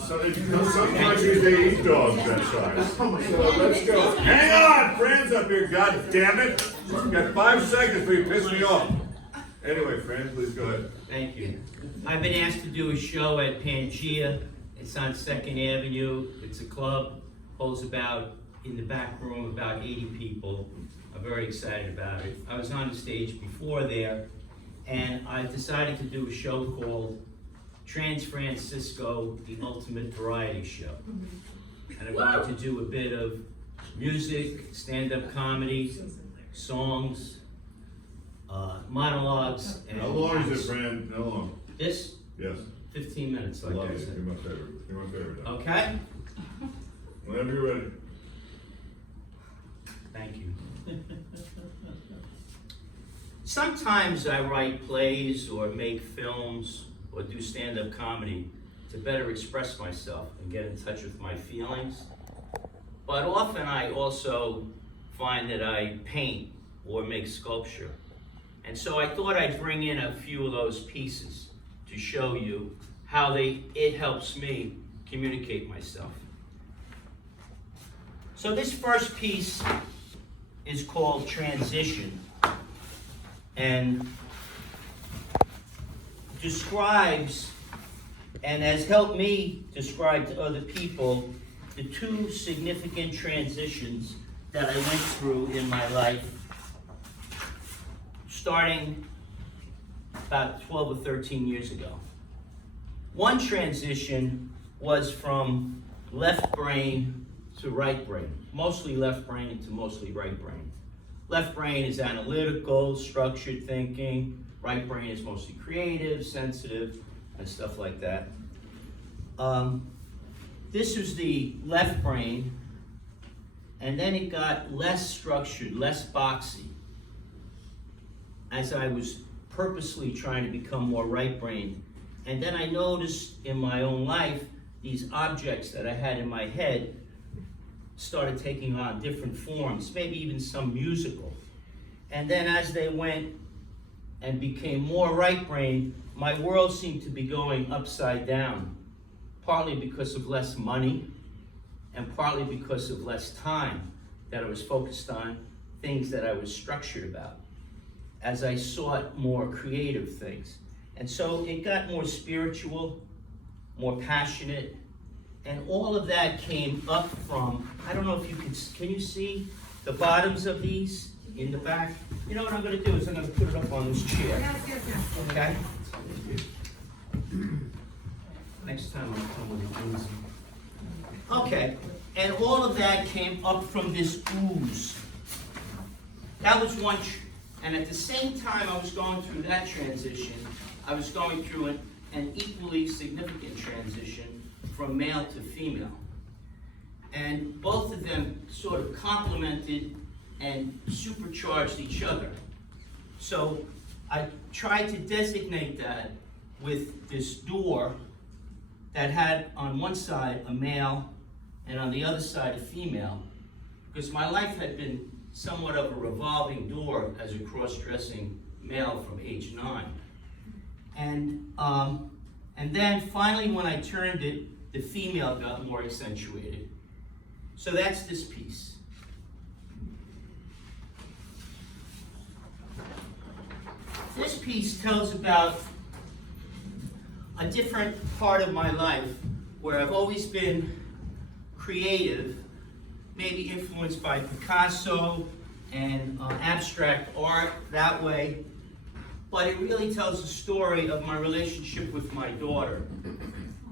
Sometimes they eat dogs that size. So let's go. Hang on, Fran's up here, god damn it. You got 5 seconds before you piss me off. Anyway, Fran, please go ahead. Thank you. I've been asked to do a show at Pangea. It's on 2nd Avenue. It's a club, holds about, in the back room, about 80 people. I'm very excited about it. I was on the stage before there, and I decided to do a show called Fran Sisco, the Ultimate Variety Show. And I'm going to do a bit of music, stand-up comedy, songs, monologues, and How long is it, Fran? How long? This? Yes. 15 minutes, I like love I you. said. You're my favorite. You're my favorite. Okay? Whenever you're ready. Thank you. Sometimes I write plays or make films or do stand-up comedy to better express myself and get in touch with my feelings. But often I also find that I paint or make sculpture. And so I thought I'd bring in a few of those pieces to show you how it helps me communicate myself. So this first piece is called Transition, and describes and has helped me describe to other people the 2 significant transitions that I went through in my life, starting about 12 or 13 years ago. One transition was from left brain to right brain, mostly left brain to mostly right brain. Left brain is analytical, structured thinking. Right brain is mostly creative, sensitive, and stuff like that. This was the left brain, and then it got less structured, less boxy, as I was purposely trying to become more right-brained. And then I noticed in my own life, these objects that I had in my head started taking on different forms, maybe even some musical. And then as they went and became more right-brained, my world seemed to be going upside down, partly because of less money and partly because of less time that I was focused on things that I was structured about, as I sought more creative things. And so it got more spiritual, more passionate, and all of that came up from, I don't know if you can you see the bottoms of these in the back? You know what I'm gonna do is I'm gonna put it up on this chair. Yes. Okay? Next time I'll come with a ooze. Okay, and all of that came up from this ooze. That was one, and at the same time I was going through that transition, I was going through an equally significant transition from male to female. And both of them sort of complemented and supercharged each other. So I tried to designate that with this door that had on one side a male and on the other side a female, because my life had been somewhat of a revolving door as a cross-dressing male from age 9. And then finally when I turned it, the female got more accentuated. So that's this piece. This piece tells about a different part of my life where I've always been creative, maybe influenced by Picasso and abstract art that way, but it really tells the story of my relationship with my daughter.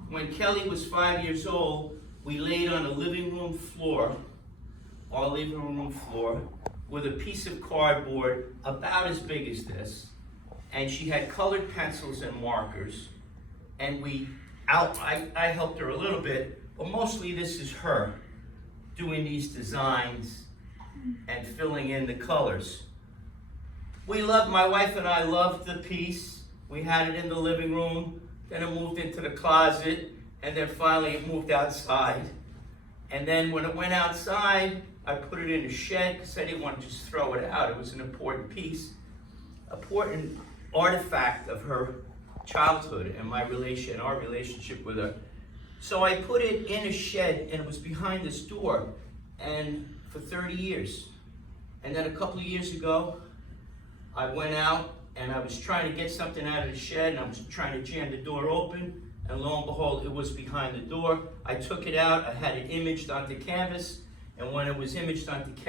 When Kelly was 5 years old, we laid on a living room floor, our living room floor, with a piece of cardboard about as big as this, and she had colored pencils and markers, and I helped her a little bit, but mostly this is her doing these designs and filling in the colors. My wife and I loved the piece. We had it in the living room, then it moved into the closet, and then finally it moved outside. And then when it went outside, I put it in a shed because I didn't want to just throw it out. It was an important piece, important artifact of her childhood and our relationship with her. So I put it in a shed, and it was behind this door, and for 30 years. And then a couple of years ago, I went out and I was trying to get something out of the shed, and I was trying to jam the door open, and lo and behold, it was behind the door. I took it out, I had it imaged onto canvas, and when it was imaged onto canvas,